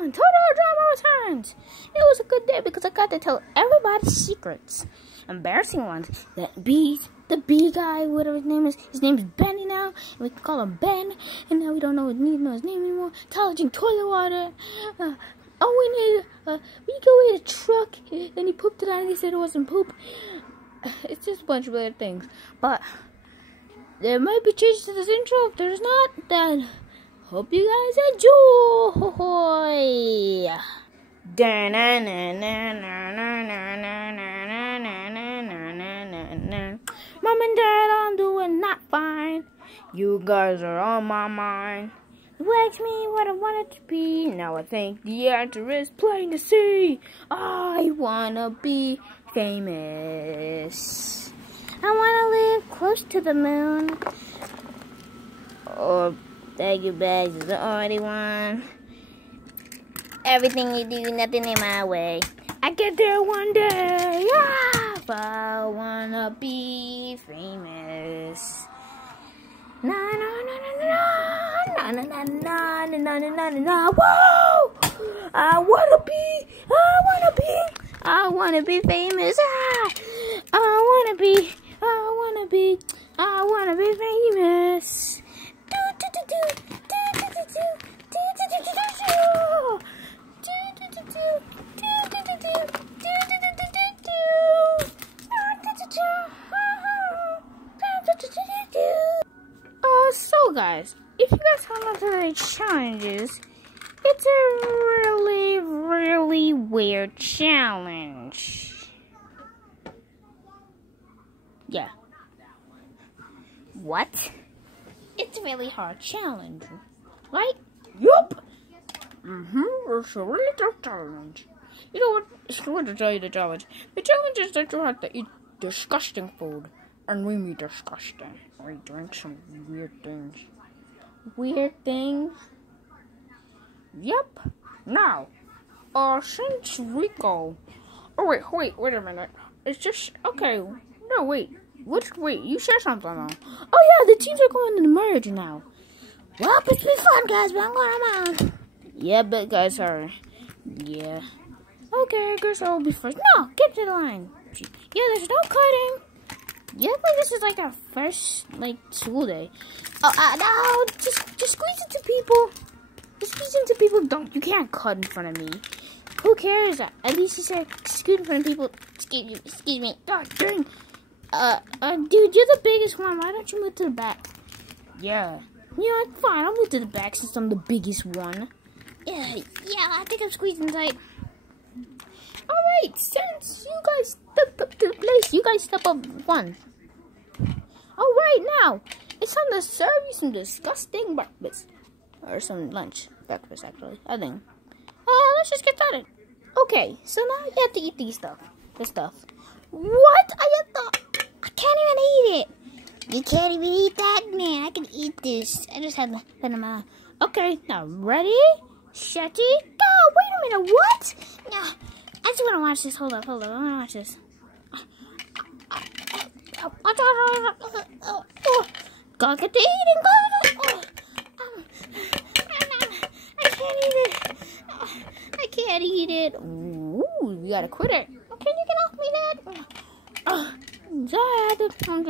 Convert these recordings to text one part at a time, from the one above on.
on, Total Drama Returns. It was a good day because I got to tell everybody secrets. Embarrassing ones. The bee guy, whatever his name is. His name's Benny now. And we can call him Ben. And now we don't know his name anymore. College toilet water. We go in a truck and he pooped it out and he said it wasn't poop. It's just a bunch of other things. But there might be changes to this intro. If there's not, then hope you guys enjoy. Mom and Dad, I'm doing not fine. You guys are on my mind. You asked me what I wanted to be. Now I think the answer is plain to see. I wanna be famous. I wanna live close to the moon. Or bag your bags is the only one. Everything you do, nothing in my way. I get there one day. I wanna be famous. Na na na na na na na na na na na na na. Whoa! I wanna be famous. I wanna be famous. So guys, if you guys haven't looked at the challenges, it's a really weird challenge. Yeah. What? It's a really hard challenge, right? Yup. It's a really tough challenge. You know what? Screw it to tell you the challenge. The challenge is that you have to eat disgusting food. And we mean disgusting. We drink some weird things. Weird things? Yep. Now, since Rico... Oh, wait a minute. It's just... Okay. No, wait. Wait, you said something now. Oh, yeah, the teams are going to merge now. Well, it's been fun, guys, but I'm going on. Yeah, but guys, sorry. Yeah. Okay, I guess I'll be first. No, get to the line. Yeah, there's no cutting. Yeah, like this is like our first school day. No, just squeeze into people. Just squeeze into people. You can't cut in front of me. Who cares? At least you said scoot in front of people. Excuse me. Oh, dang. Dude, you're the biggest one. Why don't you move to the back? Yeah. You know, fine. I'll move to the back since I'm the biggest one. Yeah. I think I'm squeezing tight. Alright, since you guys stepped up to the place, you guys step up one. Alright, now, it's time to serve you some disgusting breakfast. Or some lunch. Breakfast, actually, I think. Let's just get started. Okay, so now you have to eat this stuff. What? I can't even eat it. You can't even eat that? Man, I can eat this. I just had to put them out. Okay, now, ready? Set it, go! Wait a minute, what? No. I just want to watch this. Hold up. I want to watch this. Go get the eating. Go. I can't eat it. Ooh, you gotta quit it. Can you get off me, Dad? Dad, I'm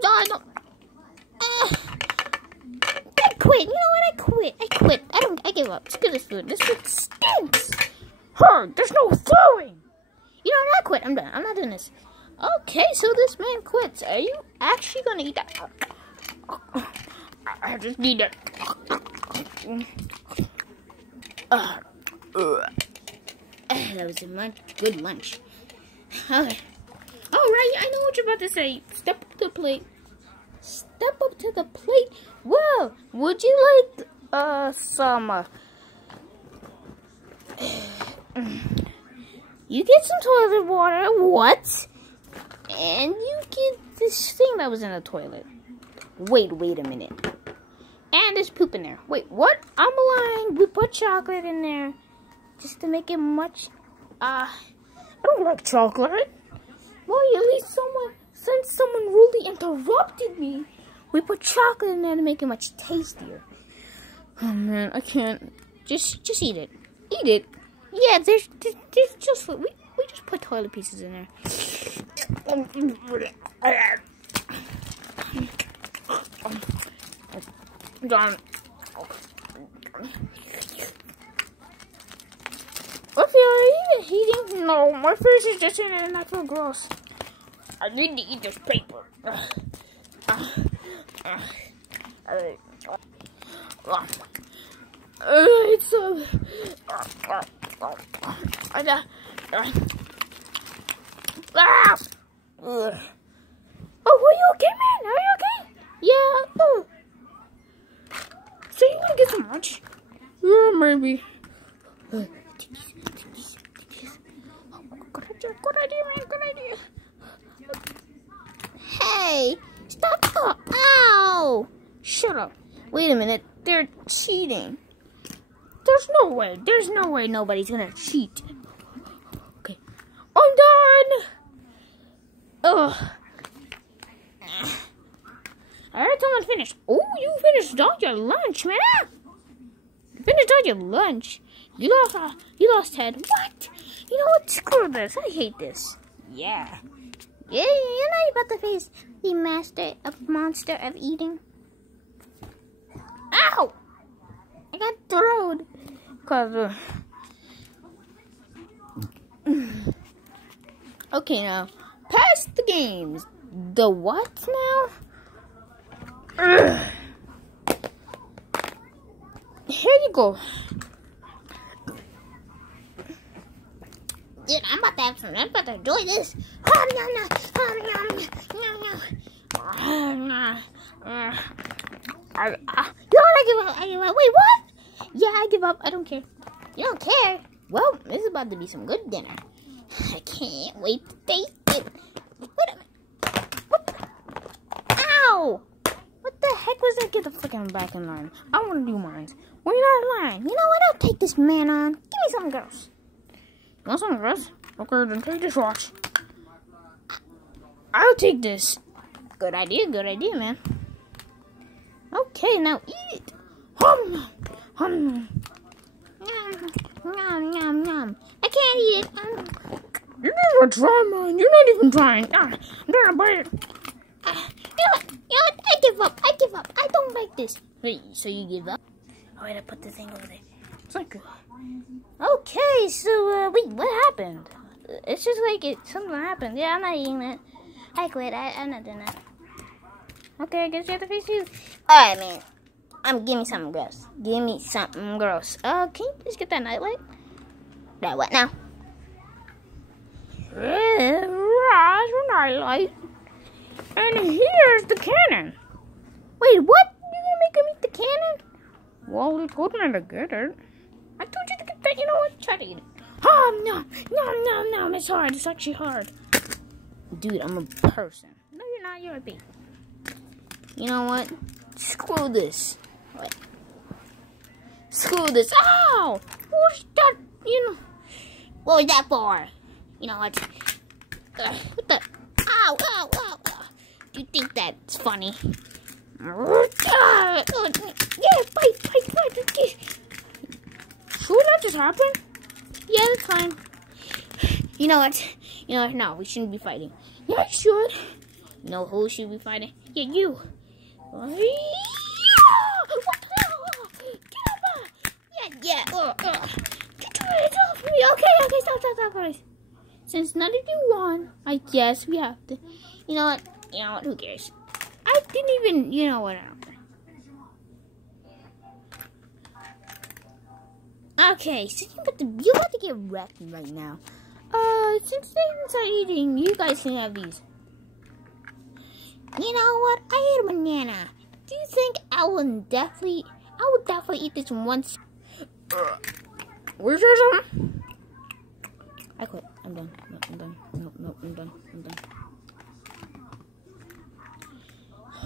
done. I quit. You know what? I quit. I give up. Screw this food. This food stinks. There's no throwing. You know what? I quit. I'm done. I'm not doing this. Okay, so this man quits. Are you actually gonna eat that? I just need it. That was a good lunch. Okay. Alright, I know what you're about to say. Step up to the plate. Step up to the plate. Well, would you like some you get some toilet water. What? And you get this thing that was in the toilet. Wait a minute. And there's poop in there. Wait, what? I'm lying. We put chocolate in there just to make it much I don't like chocolate. Well, at least since someone rudely interrupted me, we put chocolate in there to make it much tastier. Oh man, I can't. Just eat it. Eat it. Yeah, there's just we just put toilet pieces in there. Done. Okay, are you even eating? No, my face is just in it and I feel gross. I need to eat this paper. It's so. Oh, are you okay, man? Are you okay? Yeah. Oh. So you wanna get some lunch? Yeah, maybe. Good idea, man. Good idea. Hey, stop up! Ow! Shut up. Wait a minute. They're cheating. There's no way. There's no way nobody's gonna cheat. Okay. I'm done! Ugh. Alright, someone finished. Oh, you finished all your lunch, man. You finished all your lunch. You lost head. What? You know what? Screw this. I hate this. Yeah. Yeah, you know you're about to face the monster of eating. Ow! I got thrown. Cause okay, now pass the games. The what now? Here you go. Dude, I'm about to have some. I'm about to enjoy this. You know what? I give up. Wait, what? Yeah, I give up. I don't care. You don't care? Well, this is about to be some good dinner. I can't wait to taste it. Wait a minute. What? Ow! What the heck was that? Get the freaking back in line. I want to do mine. Well, you're not in line. You know what? I'll take this man on. Give me something gross. You want something gross? Okay, then take this watch. I'll take this. Good idea, man. Okay, now eat. Hum, hum. Yum, yum, yum. I can't eat it. You never try mine. You're not even trying. I'm gonna bite it. You know what? I give up. I don't like this. Wait, so you give up? Oh, wait, I put the thing over there. Thank you. Okay, so, wait, what happened? It's just like something happened. Yeah, I'm not eating it. I quit. I'm not doing that. Okay, I guess you have to face you. Alright, man. Give me something gross. Give me something gross. Can you please get that nightlight? That what now? Nightlight. And here's the cannon. Wait, what? You're gonna make him eat the cannon? Well, you told me to get it. I told you to get that. You know what? Try to eat it. No. It's hard. It's actually hard. Dude, I'm a person. No, you're not. You're a bee. You know what? Screw this. Wait. Screw this. Ow! What's that? You know. What was that for? You know what? What the? Ow! Do you think that's funny? Yeah, bite. Should that just happen? Yeah, that's fine. You know what? No, we shouldn't be fighting. Yeah, you should. You know who should be fighting? Yeah, you. What the hell? Get up! Yeah. Get it off me. Okay, stop, guys. Since none of you won, I guess we have to. You know what? Who cares? I didn't even. You know what? I don't care. Okay, so you're about to get wrecked right now. Since things are eating, you guys can have these. You know what? I ate a banana. Do you think I would definitely eat this once? Where's your son? I quit. I'm done. No, I'm done. No, I'm done.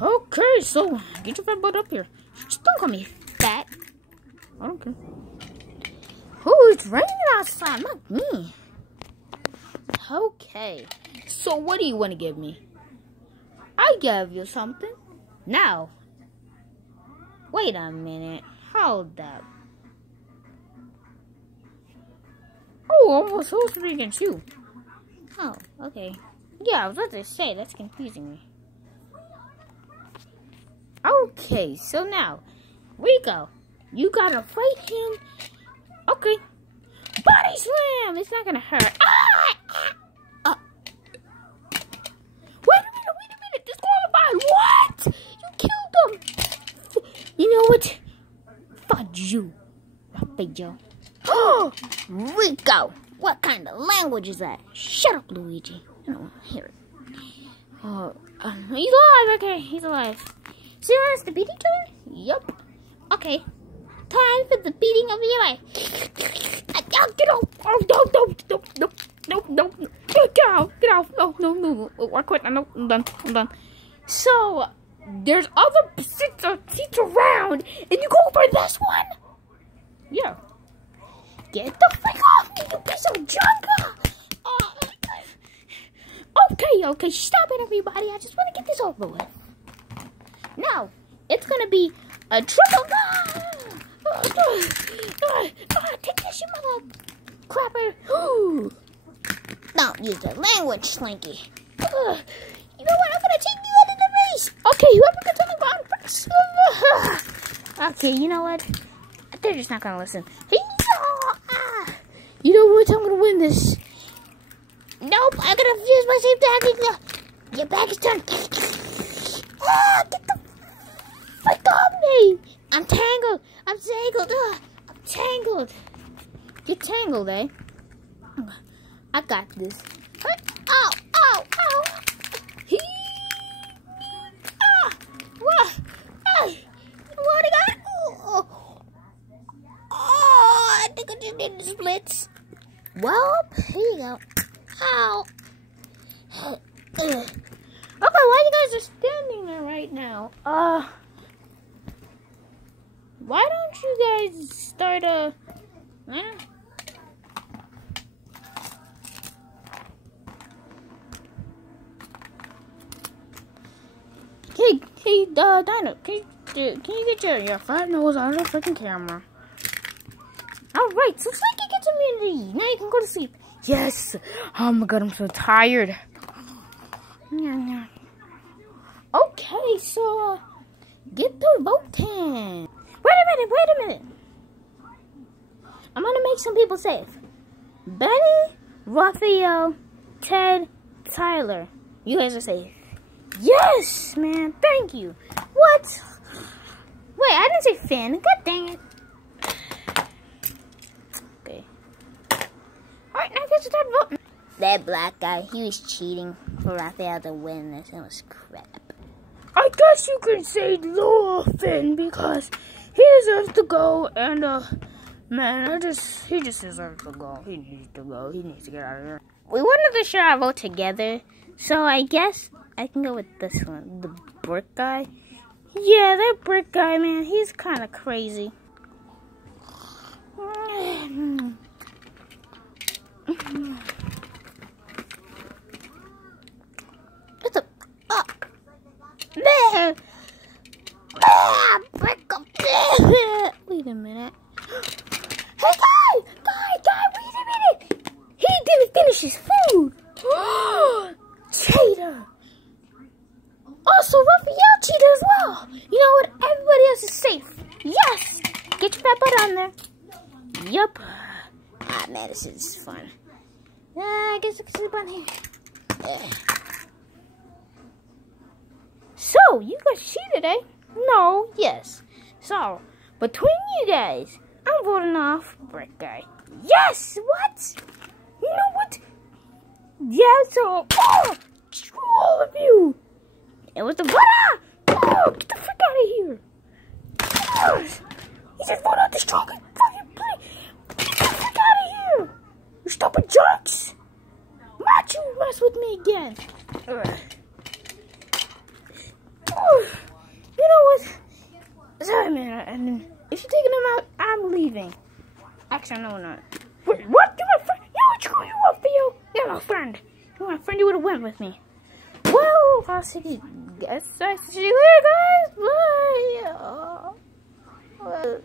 Okay, so get your fat butt up here. Just don't call me fat. I don't care. Oh, it's raining outside, not me. Okay, so what do you want to give me? I gave you something. Now, wait a minute. Hold up. Oh, I was supposed to be against you. Oh, okay. Yeah, I was about to say, that's confusing me. Okay, so now, Rico, you gotta fight him. Okay. Body slam! It's not gonna hurt. Wait a minute! Disqualified! What? You killed him! You know what? Fudge you, Raphael. Oh, Rico! What kind of language is that? Shut up, Luigi. I don't want to hear it. Oh, he's alive. Okay, he's alive. So you want us to beat each other? Yup. Okay. Time for the beating of the eye. Get off! Oh, no. Get off. No. Oh, I quit. No, I'm done. So, there's other seats around, and you go for this one? Yeah. Get the frick off me, you piece of junk! Okay, stop it, everybody. I just want to get this over with. Now, it's going to be a triple take this, you mother crapper. Don't use the language, Slinky. You know what? I'm going to take you out of the race. Okay, whoever gets on the ground first. Okay, you know what? They're just not going to listen. You know what? I'm going to win this. Nope, I'm going to use my same tactic. Your back is turned. Get the frick off me. I'm tangled. I'm tangled. Get tangled, eh? I got this. Ow. What I got? I think I just need the splits. Well, here you go. Ow. Okay, why you guys are standing there right now? Why don't you guys start a... Hey, Dino, can you get your fat nose out of the freaking camera? Alright, so Slinky gets immunity. Now you can go to sleep. Yes! Oh my god, I'm so tired. Okay, so, get to voting. Wait a minute. I'm gonna make some people safe. Benny, Raphael, Ted, Tyler. You guys are safe. Yes, man. Thank you. What? Wait, I didn't say Finn. God dang it. Okay. Alright, now I guess start voting. That black guy, he was cheating for Raphael to win this. It was crap. I guess you could say Little Finn because he deserves to go, and man, he just deserves to go. He needs to go. He needs to get out of here. We wanted to share our vote together, so I guess I can go with this one, the brick guy. Yeah, that brick guy, man, he's kind of crazy. It's a there. Brick up there. Wait a minute. Hey, guy, wait a minute. He didn't finish his food. Cheater. Also, Raphael cheated as well. You know what? Everybody else is safe. Yes. Get your fat butt on there. Yup. Ah, man, this is fun. I guess I can sleep on here. Yeah. So, you guys cheated, eh? No, yes. So, between you guys, I'm voting off Brick Guy. Yes! What? You know what? Yeah, so, all of you. It was the butter! Oh, get the frick out of here! Yes. He just voted out this chocolate. Fucking play. Get the frick out of here! You stupid jerks! Not you mess with me again. You know what? Sorry, man. And if you're taking him out, I'm leaving. Actually, no, not. Wait, what? You're my friend. You up for you? You're my friend. You're my friend. You would have went with me. Well, I'll see you guys. See you later, guys. Bye.